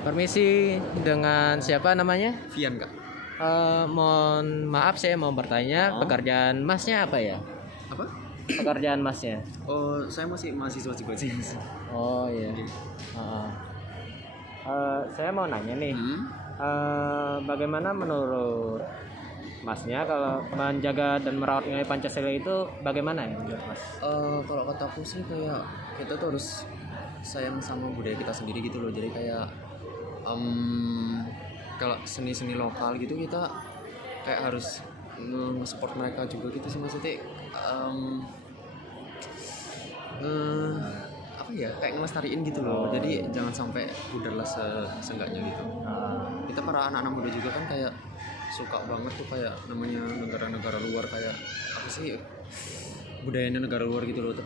Permisi, dengan siapa namanya? Vian kak. Mohon maaf, saya mau bertanya, pekerjaan masnya apa ya? Apa? Pekerjaan masnya? Oh, saya masih mahasiswa juga sih. Oh iya. Uh, saya mau nanya nih, bagaimana menurut masnya kalau menjaga dan merawat nilai Pancasila itu bagaimana ya menurut mas? Kalau kataku sih kayak kita tuh harus sayang sama budaya kita sendiri gitu loh. Jadi kayak kalau seni-seni lokal gitu kita kayak harus nge-support mereka juga gitu sih maksudnya. Apa ya, kayak ngelestariin gitu loh. Jadi jangan sampai pudar lah seenggaknya gitu. Kita para anak-anak muda juga kan kayak suka banget tuh kayak namanya negara-negara luar, kayak apa sih budayanya negara luar gitu loh,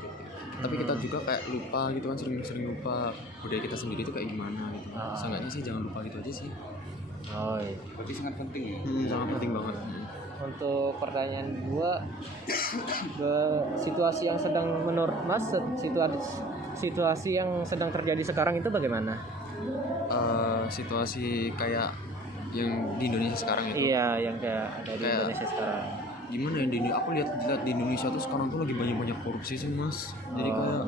tapi kita juga kayak lupa gitu kan, sering lupa budaya kita sendiri itu kayak gimana gitu. Seenggaknya sih jangan lupa gitu aja sih. Oh iya. Berarti sangat penting ya. Sangat penting banget. Untuk pertanyaan gua, situasi yang sedang menurut mas, situasi yang sedang terjadi sekarang itu bagaimana? Situasi kayak yang di Indonesia sekarang itu. Iya, yang kayak ada di Indonesia sekarang. Gimana ya, aku lihat di Indonesia tuh sekarang tuh lagi banyak korupsi sih mas. Jadi kayak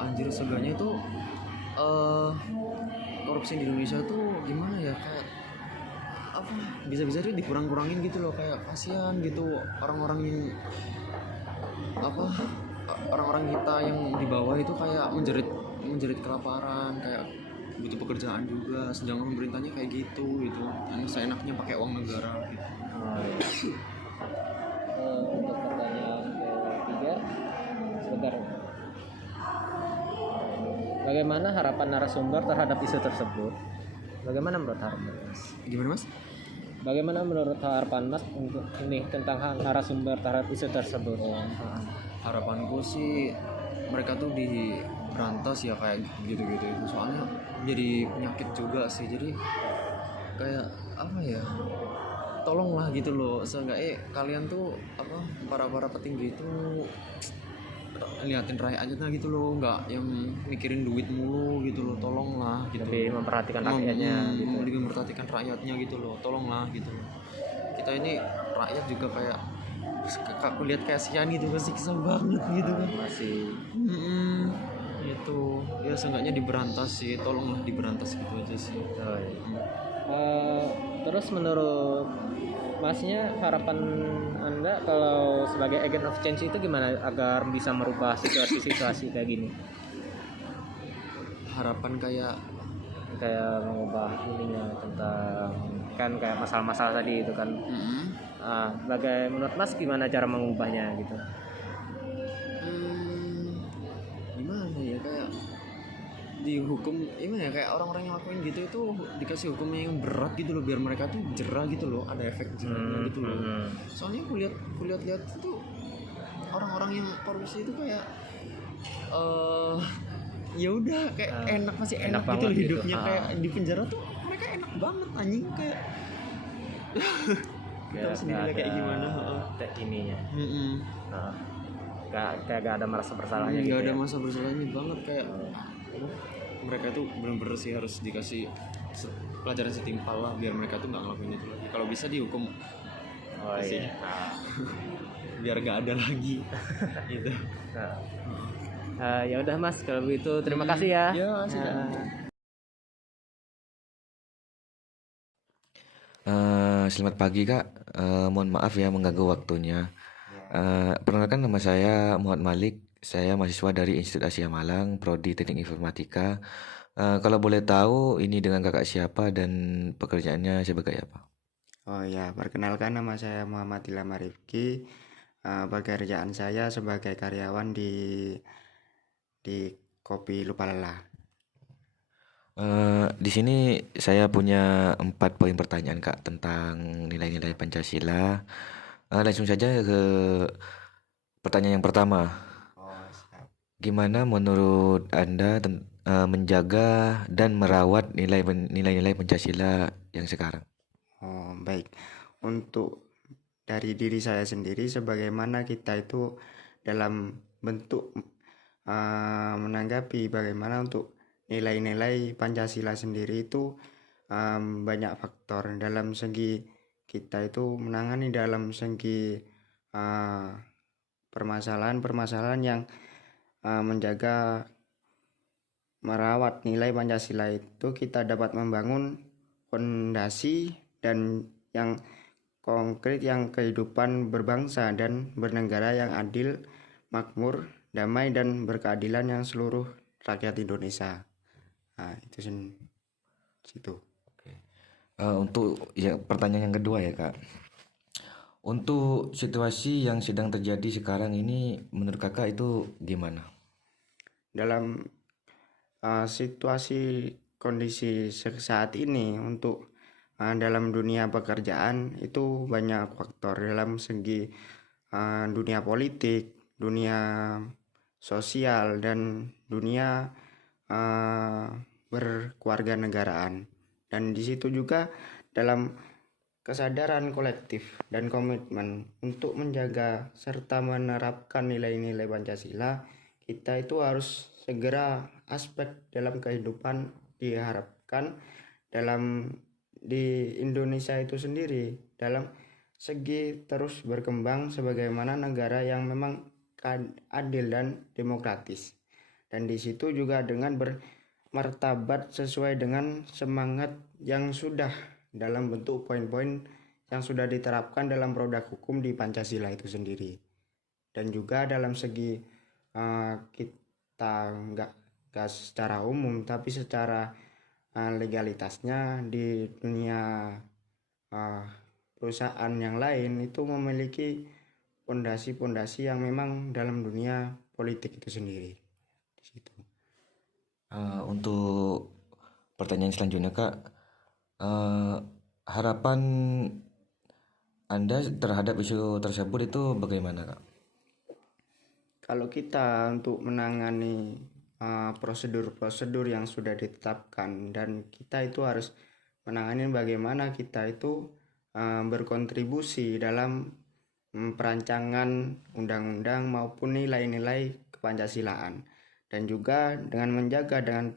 anjir seenggaknya tuh korupsi di Indonesia tuh gimana ya, kayak apa bisa-bisa dia dikurang-kurangin gitu loh. Kayak kasihan gitu orang-orang yang apa, orang-orang kita yang di bawah itu kayak menjerit kelaparan, kayak butuh pekerjaan juga, sedangkan pemerintahnya kayak gitu yang seenaknya pakai uang negara gitu. Untuk pertanyaan ketiga, sebentar. Bagaimana harapan narasumber terhadap isu tersebut? Bagaimana menurut harapan mas? Gimana mas? Bagaimana menurut harapan mas untuk ini tentang narasumber terhadap isu tersebut? Harapanku sih mereka tuh diberantas ya kayak gitu-gitu itu, soalnya jadi penyakit juga sih. Jadi kayak apa ya, tolonglah gitu loh, seenggaknya kalian tuh apa, para petinggi itu liatin rakyatnya gitu loh, nggak yang mikirin duit mulu gitu loh. Tolonglah gitu, lebih memperhatikan rakyatnya gitu. Lebih memperhatikan rakyatnya gitu loh, tolonglah gitu loh. Kita ini rakyat juga kayak aku lihat kasihan gitu, kesiksa banget gitu kan masih itu ya, seenggaknya diberantas sih, tolonglah diberantas gitu aja sih. Terus menurut masnya, harapan anda kalau sebagai agent of change itu gimana agar bisa merubah situasi-situasi kayak gini? Harapan kayak mengubah ininya tentang kan kayak masalah-masalah tadi itu kan. Menurut mas gimana cara mengubahnya gitu? Gimana ya, kayak dihukum gimana ya, kayak orang-orang yang lakuin gitu itu dikasih hukum yang berat gitu loh, biar mereka tuh jerah gitu loh, ada efek jerahnya gitu loh. Soalnya aku lihat itu orang-orang yang korupsi itu kayak ya udah kayak enak, masih enak gitu loh hidupnya gitu. Kayak di penjara tuh mereka enak banget anjing, kayak kita sendiri kayak gimana ininya. Kayak gak ada merasa bersalahnya gitu. Gak ada merasa bersalahnya banget, kayak mereka tuh benar-benar sih harus dikasih pelajaran setimpal lah, biar mereka tuh nggak ngelakuin itu lagi. Kalau bisa dihukum sih, biar gak ada lagi gitu. Ya udah mas, kalau begitu terima kasih ya. Selamat pagi kak, mohon maaf ya mengganggu waktunya. Perkenalkan, nama saya Muhammad Malik, saya mahasiswa dari Institut Asia Malang, Prodi Teknik Informatika. Kalau boleh tahu ini dengan kakak siapa dan pekerjaannya sebagai apa? Oh ya, perkenalkan, nama saya Muhammad Ilham Arifki. Pekerjaan saya sebagai karyawan di Kopi Lupa Lelah. Di sini saya punya 4 poin pertanyaan Kak tentang nilai-nilai Pancasila. Langsung saja ke pertanyaan yang pertama. Oh, siap. Gimana menurut Anda menjaga dan merawat nilai-nilai Pancasila yang sekarang? Oh, baik. Untuk dari diri saya sendiri, sebagaimana kita itu dalam bentuk menanggapi bagaimana untuk nilai-nilai Pancasila sendiri itu banyak faktor dalam segi kita itu menangani dalam segi uh, permasalahan-permasalahan yang menjaga merawat nilai Pancasila itu kita dapat membangun fondasi dan yang konkret yang kehidupan berbangsa dan bernegara yang adil, makmur, damai dan berkeadilan yang seluruh rakyat Indonesia. Nah, itu situ. Untuk ya, pertanyaan yang kedua ya Kak. Untuk situasi yang sedang terjadi sekarang ini menurut Kakak itu gimana? Dalam situasi kondisi saat ini untuk dalam dunia pekerjaan itu banyak faktor dalam segi dunia politik, dunia sosial dan dunia berkeluarga negaraan. Dan di situ juga dalam kesadaran kolektif dan komitmen untuk menjaga serta menerapkan nilai-nilai Pancasila, kita itu harus segera aspek dalam kehidupan diharapkan dalam di Indonesia itu sendiri dalam segi terus berkembang sebagaimana negara yang memang adil dan demokratis. Dan di situ juga dengan bermartabat sesuai dengan semangat yang sudah dalam bentuk poin-poin yang sudah diterapkan dalam produk hukum di Pancasila itu sendiri. Dan juga dalam segi kita nggak secara umum tapi secara legalitasnya di dunia perusahaan yang lain itu memiliki pondasi-pondasi yang memang dalam dunia politik itu sendiri. Di situ. Untuk pertanyaan selanjutnya Kak, harapan Anda terhadap isu tersebut itu bagaimana Kak? Kalau kita untuk menangani prosedur-prosedur yang sudah ditetapkan dan kita itu harus menangani bagaimana kita itu berkontribusi dalam perancangan undang-undang maupun nilai-nilai kepancasilaan, dan juga dengan menjaga dengan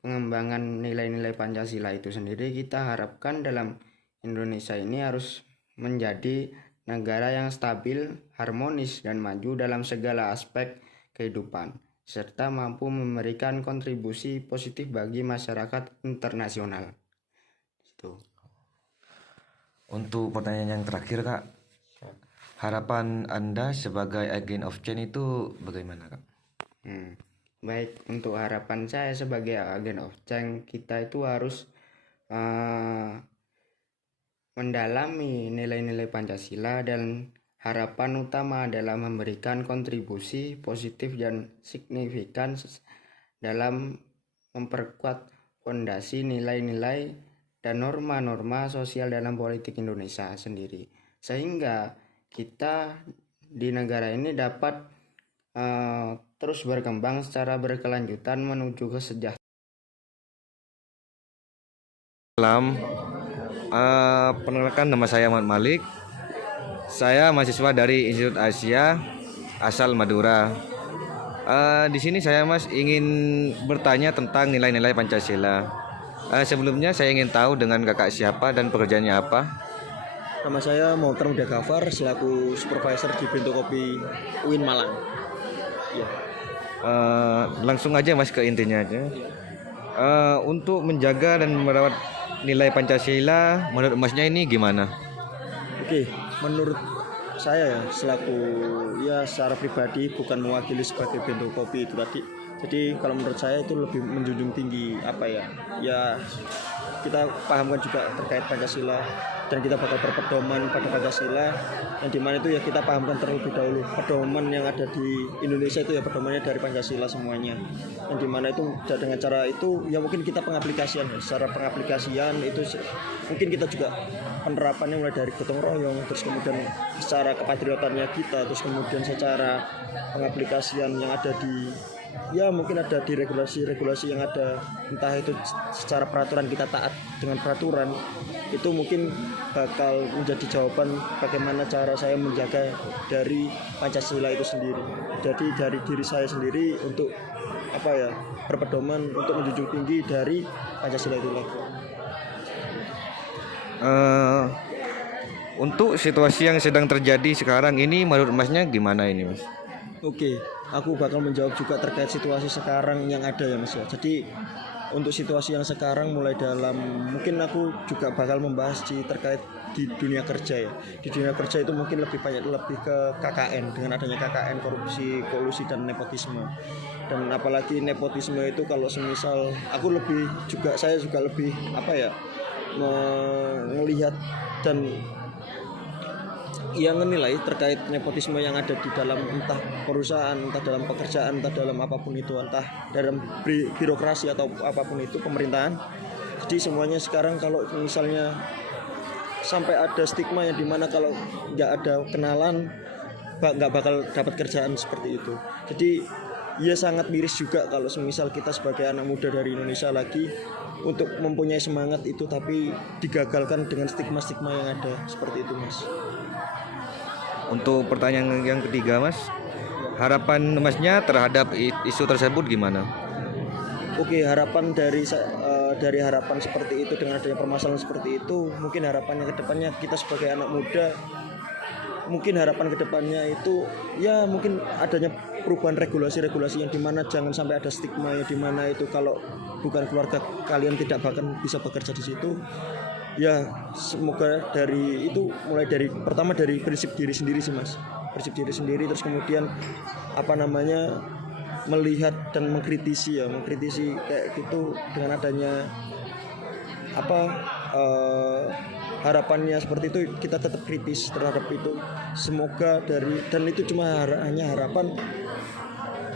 pengembangan nilai-nilai Pancasila itu sendiri kita harapkan dalam Indonesia ini harus menjadi negara yang stabil, harmonis dan maju dalam segala aspek kehidupan serta mampu memberikan kontribusi positif bagi masyarakat internasional. Itu. Untuk pertanyaan yang terakhir Kak, harapan Anda sebagai agent of change itu bagaimana Kak? Baik, untuk harapan saya sebagai agent of change, kita itu harus mendalami nilai-nilai Pancasila dan harapan utama adalah memberikan kontribusi positif dan signifikan dalam memperkuat fondasi nilai-nilai dan norma-norma sosial dalam politik Indonesia sendiri, sehingga kita di negara ini dapat terus berkembang secara berkelanjutan menuju kesejahteraan. Perkenalkan nama saya Muhammad Malik. Saya mahasiswa dari Institut Asia asal Madura. Di sini saya Mas ingin bertanya tentang nilai-nilai Pancasila. Sebelumnya saya ingin tahu dengan kakak siapa dan pekerjaannya apa. Nama saya Muhammad Muda Gafar selaku supervisor di Bento Kopi UIN Malang. Ya. Langsung aja Mas ke intinya aja. Untuk menjaga dan merawat nilai Pancasila menurut Masnya ini gimana? Oke, menurut saya ya selaku ya secara pribadi bukan mewakili sebagai Bento Kopi itu tadi. Jadi kalau menurut saya itu lebih menjunjung tinggi ya kita pahamkan juga terkait Pancasila, dan kita bakal berpedoman pada Pancasila, yang dimana itu ya kita pahamkan terlebih dahulu pedoman yang ada di Indonesia itu ya pedomannya dari Pancasila semuanya, yang dimana itu dengan cara itu ya mungkin kita pengaplikasian ya. Secara pengaplikasian itu mungkin kita juga penerapannya mulai dari gotong royong, terus kemudian secara kepatriotannya kita, terus kemudian secara pengaplikasian yang ada di ya mungkin ada di regulasi-regulasi yang ada, entah itu secara peraturan kita taat dengan peraturan, itu mungkin bakal menjadi jawaban bagaimana cara saya menjaga dari Pancasila itu sendiri. Jadi dari diri saya sendiri untuk berpedoman untuk menjunjung tinggi dari Pancasila itu lagi. Untuk situasi yang sedang terjadi sekarang ini menurut Masnya gimana ini, Mas? Oke, aku bakal menjawab juga terkait situasi sekarang yang ada ya Mas ya. Jadi untuk situasi yang sekarang mulai dalam, mungkin aku juga bakal membahas terkait di dunia kerja ya. Di dunia kerja itu mungkin lebih ke KKN, dengan adanya KKN, korupsi, kolusi dan nepotisme. Dan apalagi nepotisme itu kalau semisal saya juga lebih melihat dan yang menilai terkait nepotisme yang ada di dalam entah perusahaan, entah dalam pekerjaan, entah dalam apapun itu, entah dalam birokrasi atau apapun itu pemerintahan. Jadi semuanya sekarang kalau misalnya sampai ada stigma yang dimana kalau nggak ada kenalan nggak bakal dapat kerjaan seperti itu. Jadi ya sangat miris juga kalau semisal kita sebagai anak muda dari Indonesia lagi untuk mempunyai semangat itu tapi digagalkan dengan stigma-stigma yang ada seperti itu Mas. Untuk pertanyaan yang ketiga, Mas, harapan Masnya terhadap isu tersebut gimana? Oke, harapan dari harapan seperti itu, dengan adanya permasalahan seperti itu, mungkin harapannya ke depannya kita sebagai anak muda, mungkin harapan ke depannya itu ya mungkin adanya perubahan regulasi-regulasi yang dimana jangan sampai ada stigma yang dimana itu kalau bukan keluarga kalian tidak bahkan bisa bekerja di situ. Ya semoga dari itu mulai dari pertama dari prinsip diri sendiri sih Mas, prinsip diri sendiri, terus kemudian melihat dan mengkritisi kayak gitu, dengan adanya harapannya seperti itu kita tetap kritis terhadap itu. Semoga dan itu cuma hanya harapan,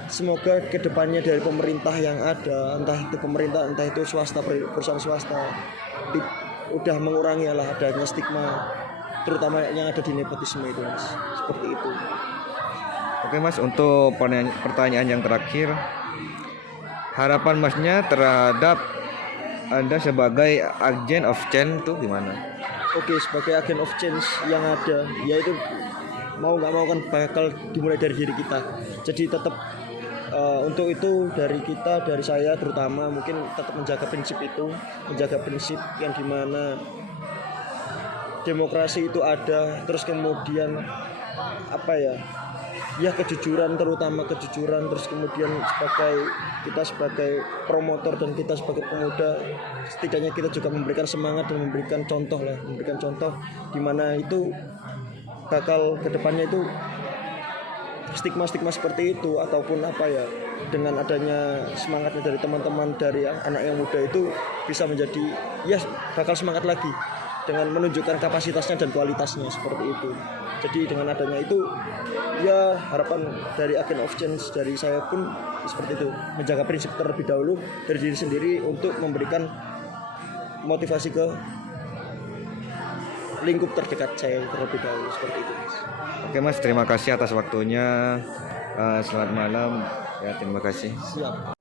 semoga kedepannya dari pemerintah yang ada, entah itu pemerintah entah itu swasta, perusahaan swasta, udah mengurangi adanya stigma terutama yang ada di nepotisme itu Mas, seperti itu. Oke Mas, untuk pertanyaan yang terakhir, harapan Masnya terhadap Anda sebagai agent of change itu gimana? Oke, sebagai agent of change yang ada, yaitu mau nggak mau kan bakal dimulai dari diri kita. Jadi tetap untuk itu dari saya terutama mungkin tetap menjaga prinsip yang dimana demokrasi itu ada, terus kemudian kejujuran, terutama kejujuran, terus kemudian kita sebagai promotor dan kita sebagai pemuda setidaknya kita juga memberikan semangat dan memberikan contoh dimana itu bakal kedepannya itu stigma-stigma seperti itu ataupun dengan adanya semangatnya dari teman-teman dari anak yang muda itu bisa menjadi bakal semangat lagi dengan menunjukkan kapasitasnya dan kualitasnya seperti itu. Jadi dengan adanya itu harapan dari agent of change dari saya pun seperti itu, menjaga prinsip terlebih dahulu dari diri sendiri untuk memberikan motivasi ke lingkup terdekat saya terlebih dahulu, seperti itu Mas. Oke Mas, terima kasih atas waktunya. Selamat malam. Ya, terima kasih. Siap.